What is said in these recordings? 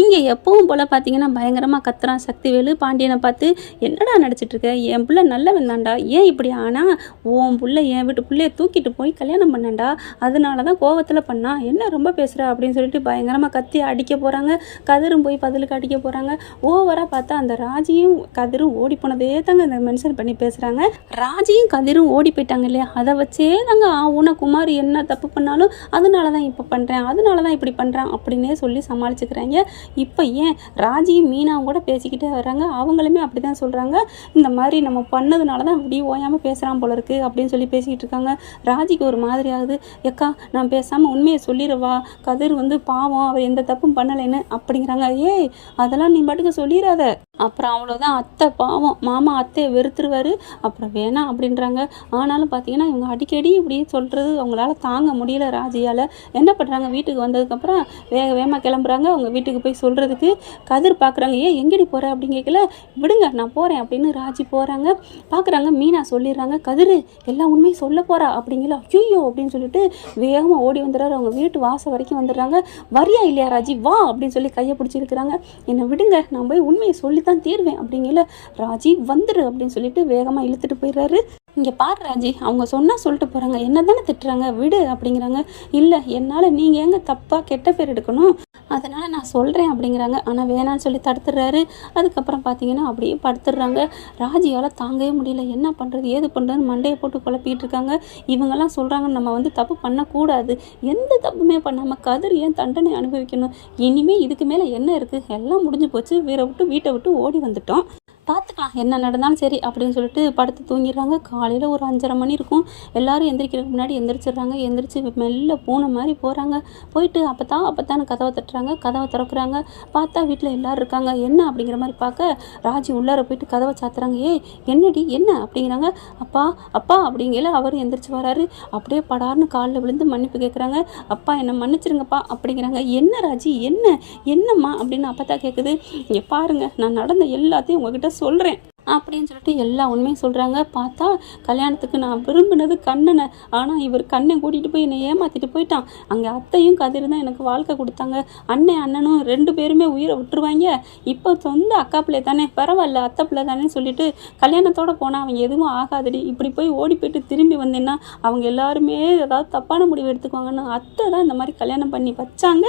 இங்கே எப்பவும் போல் பார்த்தீங்கன்னா பயங்கரமாக கத்துறான் சக்திவேலு. பாண்டியனை பார்த்து என்னடா நடிச்சிட்ருக்க என் பிள்ளை நல்லவன் தான்டா. ஏன் இப்படி ஆனால் உன் பிள்ளை என் வீட்டு பிள்ளைய தூக்கிட்டு போய் கல்யாணம் பண்ணேன்டா. அதனால தான் கோவத்தில் பண்ணா. என்ன ரொம்ப பேசுகிற அப்படின்னு சொல்லிட்டு பயங்கரமாக கத்தி அடிக்க போகிறாங்க கதிரும் போய் பதிலுக்கு அடிக்க போகிறாங்க ஓவராக பார்த்தா அந்த ராஜியும் கதிரும் ஓடி போனதே தாங்க இந்த மென்ஷன் பண்ணி பேசுகிறாங்க ராஜியும் கதிரும் ஓடி போயிட்டாங்க இல்லையா? அதை வச்சே தாங்க ஆவுன குமார் என்ன தப்பு பண்ணாலும் அதனால தான் இப்போ பண்ணுறேன் அதனால தான் இப்படி பண்ணுறான் அப்படின்னே சொல்லி சமாளிச்சுக்கிறாங்க. இப்போ ஏன் ராஜியும் மீனாவும் கூட பேசிக்கிட்டே வர்றாங்க? அவங்களுமே அப்படி தான் சொல்கிறாங்க இந்த மாதிரி நம்ம பண்ணதுனால தான் இப்படி ஓயாமல் பேசுகிறான் போல இருக்கு அப்படின்னு சொல்லி பேசிக்கிட்டு இருக்காங்க. ராஜிக்கு ஒரு மாதிரி ஆகுது. எக்கா நான் பேசாமல் உண்மையை சொல்லிடுவா கதிர் வந்து பாவம் அவர் எந்த தப்பும் பண்ணலைன்னு அப்படிங்கிறாங்க. ஏய் அதெல்லாம் நீ பாட்டுக்கு சொல்லிடாத அப்புறம் அவ்வளோதான் அத்தை பாவம். மாமா அத்தையை வெறுத்துருவாரு. அப்புறம் வேணாம் அப்படின்றாங்க. ஆனாலும் பார்த்தீங்கன்னா இவங்க அடிக்கடி இப்படி சொல்கிறது அவங்களால தாங்க முடியல ராஜியால். என்ன பண்ணுறாங்க வீட்டுக்கு வந்ததுக்கப்புறம் வேக வேகமாக கிளம்புறாங்க. அவங்க வீட்டுக்கு போய் சொல்கிறதுக்கு கதிர் பார்க்குறாங்க ஏன் எங்கடி போகிற அப்படின்னு கேட்கல விடுங்க நான் போகிறேன் அப்படின்னு ராஜி போகிறாங்க பார்க்குறாங்க மீனா சொல்லிடுறாங்க. கதிர் எல்லா உண்மையும் சொல்ல போகிறா அப்படிங்கல. ஐயோ அப்படின்னு சொல்லிட்டு வேகமாக ஓடி வந்துடுறாரு. அவங்க வீட்டு வாசல் வரைக்கும் வந்துடுறாங்க. வரியா இல்லையா ராஜி? வா! அப்படின்னு சொல்லி கையை பிடிச்சிருக்கிறாங்க. என்னை விடுங்க நான் போய் உண்மையை சொல்லி தான் தீர்வேன் அப்படிங்கல ராஜி வந்துரு அப்படின்னு சொல்லிட்டு வேகமாக இழுத்துட்டு போயிடுறாரு. இங்கே பாரு ராஜி அவங்க சொன்னால் சொல்லிட்டு போகிறாங்க என்ன தானே திட்டுறாங்க? விடு அப்படிங்கிறாங்க. இல்லை என்னால் நீங்கள் எங்கே தப்பாக கெட்ட பேர் எடுக்கணும்? அதனால் நான் சொல்கிறேன் அப்படிங்கிறாங்க. ஆனால் வேணான்னு சொல்லி தடுத்துடுறாரு. அதுக்கப்புறம் பார்த்தீங்கன்னா அப்படியே படுத்துடுறாங்க. ராஜியால் தாங்கவே முடியல. என்ன பண்ணுறது ஏது பண்ணுறதுன்னு மண்டையை போட்டு குழப்பிட்டு இருக்காங்க. இவங்கெல்லாம் சொல்கிறாங்க நம்ம வந்து தப்பு பண்ணக்கூடாது. எந்த தப்புமே பண்ணாமல் கதிர் ஏன் தண்டனை அனுபவிக்கணும். இனிமேல் இதுக்கு மேலே என்ன இருக்குது எல்லாம் முடிஞ்சு போச்சு. வீரை விட்டு வீட்டை விட்டு ஓடி வந்துட்டோம். பார்த்துக்கலாம் என்ன நடந்தாலும் சரி அப்படின்னு சொல்லிட்டு படுத்து தூங்கிடுறாங்க. காலையில் ஒரு அஞ்சரை மணி இருக்கும். எல்லாரும் எந்திரிக்கிறதுக்கு முன்னாடி எந்திரிச்சிடுறாங்க. எந்திரிச்சு மெல்ல பூனை மாதிரி போகிறாங்க போயிட்டு அப்போ தான் அப்போ தான் கதவை தட்டுறாங்க. கதவை திறக்கிறாங்க. பார்த்தா வீட்டில் எல்லோரும் இருக்காங்க. என்ன அப்படிங்கிற மாதிரி பார்க்க ராஜி உள்ளார போயிட்டு கதவை சாத்துறாங்க. ஏய் என்னடி என்ன? அப்படிங்கிறாங்க. அப்பா அப்பா அப்படிங்கல அவர் எந்திரிச்சு வராரு. அப்படியே படார்னு காலில் விழுந்து மன்னிப்பு கேட்குறாங்க அப்பா என்னை மன்னிச்சிருங்கப்பா அப்படிங்கிறாங்க. என்ன ராஜி? என்ன? என்னம்மா? அப்படின்னு அப்பா தான் கேட்குது இங்கே பாருங்கள் நான் நடந்த எல்லாத்தையும் உங்ககிட்ட சொல்கிறேன் அப்படின்னு சொல்லிட்டு எல்லா உண்மையும் சொல்கிறாங்க பார்த்தா கல்யாணத்துக்கு நான் விரும்பினது கண்ணனை. ஆனால் இவர் கண்ணை கூட்டிகிட்டு போய் என்னை ஏமாற்றிட்டு போயிட்டான். அங்கே அத்தையும் கதிர் தான் எனக்கு வாழ்க்கை கொடுத்தாங்க. அண்ணன் அண்ணனும் ரெண்டு பேருமே உயிரை விட்டுருவாங்க. இப்போ சொந்த அக்கா பிள்ளை தானே. பரவாயில்ல அத்தை பிள்ளை தானே சொல்லிட்டு கல்யாணத்தோட போனால் அவங்க எதுவும் ஆகாதடி. இப்படி போய் ஓடி போயிட்டு திரும்பி வந்தேன்னா அவங்க எல்லாருமே ஏதாவது தப்பான முடிவு எடுத்துக்குவாங்கன்னு அத்தை தான் இந்த மாதிரி கல்யாணம் பண்ணி வச்சாங்க.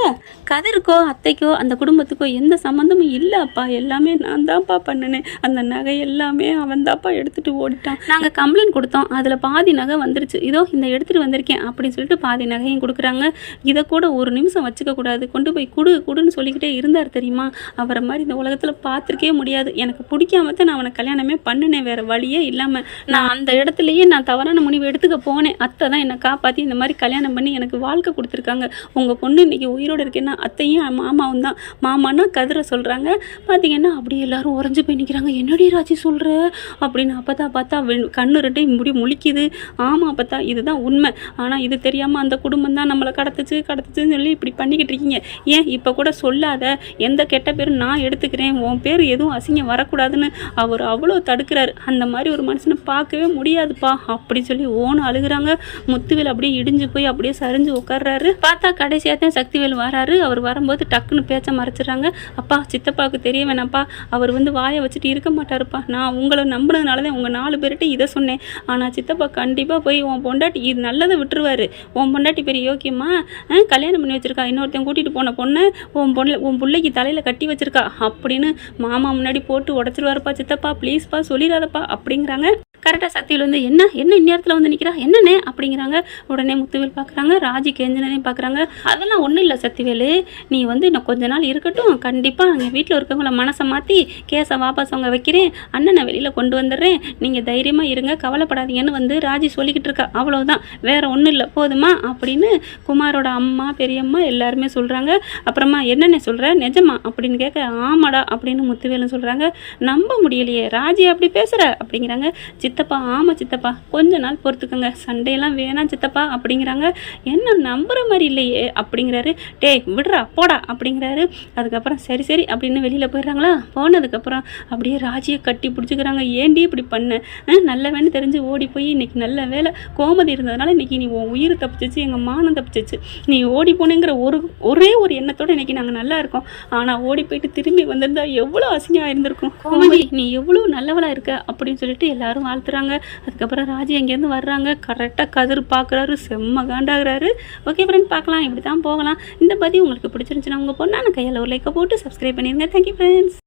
கதிருக்கோ அத்தைக்கோ அந்த குடும்பத்துக்கோ எந்த சம்மந்தமும் இல்லை அப்பா எல்லாமே நான் தான்ப்பா பண்ணினேன். அந்த நகையில் எல்லாமே அவன் தாப்பா எடுத்துட்டு ஓடிட்டான். நாங்கள் கம்ப்ளைண்ட் கொடுத்தோம். அதில் பாதி நகை வந்துருச்சு. இதோ இந்த எடுத்துட்டு வந்திருக்கேன் அப்படின்னு சொல்லிட்டு பாதி நகையும் கொடுக்குறாங்க. இதை கூட ஒரு நிமிஷம் வச்சுக்க கூடாது. கொண்டு போய் குடு குடுன்னு சொல்லிக்கிட்டே இருந்தார் தெரியுமா? அவரை மாதிரி இந்த உலகத்தில் பார்த்துருக்கே முடியாது. எனக்கு பிடிக்காம தான் நான் அவனை கல்யாணமே பண்ணினேன் வேற வழியே இல்லாமல் நான் அந்த இடத்துலயே நான் தவறான முடிவு எடுத்துக்க போனேன். அத்தை தான் என்னை காப்பாற்றி இந்த மாதிரி கல்யாணம் பண்ணி எனக்கு வாழ்க்கை கொடுத்துருக்காங்க. உங்கள் பொண்ணு இன்னைக்கு உயிரோடு இருக்கேன்னா அத்தையும் மாமாவும் தான். மாமான்னா கதிரை சொல்கிறாங்க பார்த்தீங்கன்னா அப்படியே எல்லாரும் உறைஞ்சு போய் நிற்கிறாங்க என்னடி ராஜ் சொல்கிற அப்படின்னு அப்போ தான் பார்த்தா கண்ணு ரெண்டையும் முடி முழிக்குது. ஆமாம் பார்த்தா இதுதான் உண்மை. ஆனால் இது தெரியாமல் அந்த குடும்பம் தான் நம்மளை கடத்துச்சு கடத்துச்சுன்னு சொல்லி இப்படி பண்ணிக்கிட்டு இருக்கீங்க. ஏன் இப்போ கூட சொல்லாத? எந்த கெட்ட பேரும் நான் எடுத்துக்கிறேன். உன் பேர் எதுவும் அசிங்கம் வரக்கூடாதுன்னு அவர் அவ்வளோ தடுக்கிறாரு. அந்த மாதிரி ஒரு மனுஷனை பார்க்கவே முடியாதுப்பா அப்படின்னு சொல்லி ஓன அழுகுறாங்க. முத்துவேல் அப்படியே இடிஞ்சு போய் அப்படியே சரிஞ்சு உட்கார்றாரு. பார்த்தா கடைசியாக தான் சக்திவேல் வராரு. அவர் வரும்போது டக்குன்னு பேச்ச மறைச்சிடுறாங்க. அப்பா சித்தப்பாவுக்கு தெரிய வேணாம்ப்பா. அவர் வந்து வாயை வச்சுட்டு இருக்க மாட்டாருப்பா. நான் உங்களை நம்பினதுனால தான் உங்கள் நாலு பேர்கிட்ட இதை சொன்னேன். ஆனால் சித்தப்பா கண்டிப்பாக போய் உன் பொண்டாட்டி இது நல்லதை விட்டுருவாரு. உன் பொண்டாட்டி பெரிய யோக்கியமா கல்யாணம் பண்ணி வச்சுருக்கா. இன்னொருத்தன் கூட்டிகிட்டு போன பொண்ணை உன் பொண்ணு உன் பிள்ளைக்கு தலையில் கட்டி வச்சிருக்கா. அப்படின்னு மாமா முன்னாடி போட்டு உடச்சிருவாருப்பா சித்தப்பா. ப்ளீஸ்ப்பா சொல்லிடாதப்பா. அப்படிங்கிறாங்க. கரெக்டாக சக்தியில் வந்து என்ன? என்ன இந்நேரத்தில் வந்து நிற்கிறா என்னண்ணே? அப்படிங்கிறாங்க. உடனே முத்துவேல் பார்க்குறாங்க ராஜி கெஞ்சினதையும் பார்க்குறாங்க அதெல்லாம் ஒன்றும் இல்லை சக்திவேலு. நீ வந்து இன்னும் கொஞ்ச நாள் இருக்கட்டும். கண்டிப்பாக எங்கள் வீட்டில் இருக்கவங்கள மனசை மாற்றி கேஸை வாபஸ் அவங்க வைக்கிறேன். அண்ணனை வெளியில் கொண்டு வந்துடுறேன். நீங்கள் தைரியமாக இருங்க. கவலைப்படாதீங்கன்னு வந்து ராஜி சொல்லிக்கிட்டு இருக்கா. அவ்வளோதான் வேற ஒன்றும் இல்லை. போதுமா? அப்படின்னு குமாரோட அம்மா பெரியம்மா எல்லாருமே சொல்கிறாங்க அப்புறமா என்னென்ன சொல்கிற நிஜமா? அப்படின்னு கேட்க ஆமாடா அப்படின்னு முத்துவேலும் சொல்கிறாங்க நம்ப முடியலையே. ராஜி அப்படி பேசுகிற அப்படிங்கிறாங்க. சித்தப்பா ஆமாம் சித்தப்பா. கொஞ்ச நாள் பொறுத்துக்கோங்க. சண்டையெல்லாம் வேணாம் சித்தப்பா அப்படிங்கிறாங்க. என்ன நம்புற மாதிரி இல்லையே அப்படிங்கிறாரு. டேய் விடுறா போடா அப்படிங்கிறாரு. அதுக்கப்புறம் சரி சரி அப்படின்னு வெளியில் போயிடுறாங்களா? போனதுக்கப்புறம் அப்படியே ராஜியை கட்டி பிடிச்சிக்கிறாங்க. ஏண்டி இப்படி பண்ண? அஹ், நல்லவன்னு தெரிஞ்சு ஓடி போய் இன்னைக்கு நல்ல வேலை கோமதி இருந்ததுனால இன்னைக்கு நீ உன் உயிர் தப்பிச்சிச்சு எங்கள் மானம் தப்பிச்சிச்சு. நீ ஓடி போனேங்கிற ஒரு ஒரே ஒரு எண்ணத்தோட இன்னைக்கு நாங்கள் நல்லா இருக்கோம். ஆனால் ஓடி போயிட்டு திரும்பி வந்திருந்தா எவ்வளோ அசிங்கம் இருந்திருக்கும் கோமதி. நீ எவ்வளோ நல்லவளா இருக்க அப்படின்னு சொல்லிட்டு எல்லாரும் வாழ்த்துறாங்க அதுக்கப்புறம் ராஜி அங்கேருந்து வர்றாங்க. கரெக்டாக கதிர் பார்க்குறாரு செம்ம காண்டாகிறாரு. ஓகே ஃப்ரெண்ட் பார்க்கலாம். இப்படி தான் போகலாம். இந்த பதிவு உங்களுக்கு பிடிச்சிருந்துச்சுன்னா உங்கள் பொண்ணான கையில் ஒரு லைக்கை போட்டு சப்ஸ்கிரைப் பண்ணிடுங்க தேங்க்யூ ஃப்ரெண்ட்ஸ்